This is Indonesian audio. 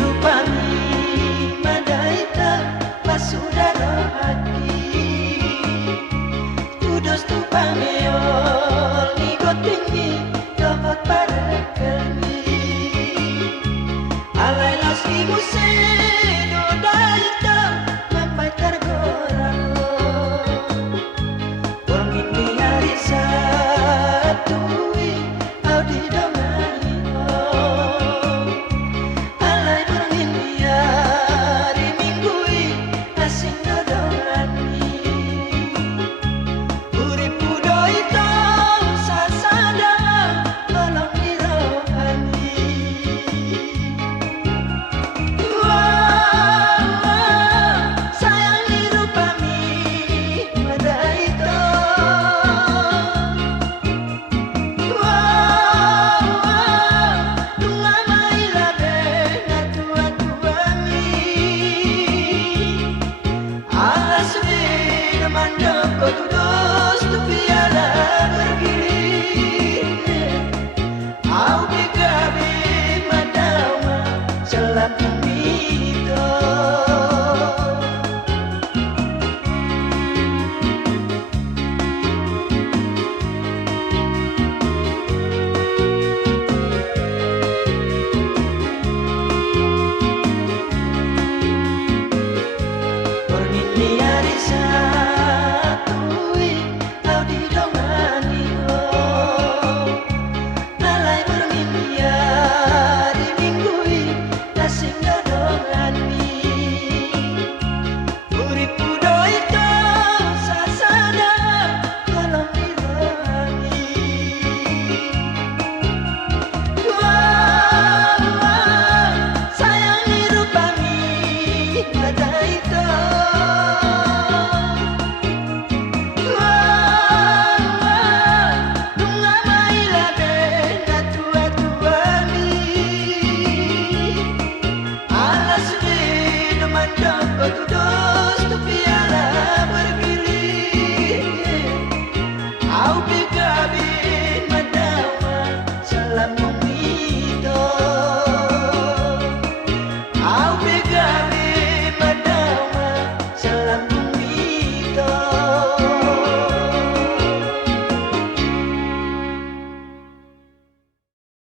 rupani madaita pasudara hati tudos tu pameol ni gotingi dapat pada kami alai laski musedo daita mampai tergorano orang ini hari satu au di domani alai orang ini hari minggu asing dodorani uripu doita sasada tolong dirohani sayang dirupami madaita tungamai labe natua-tuami alas sudah mandok kau tudos tu piala bergilir au bigabi madawa selapun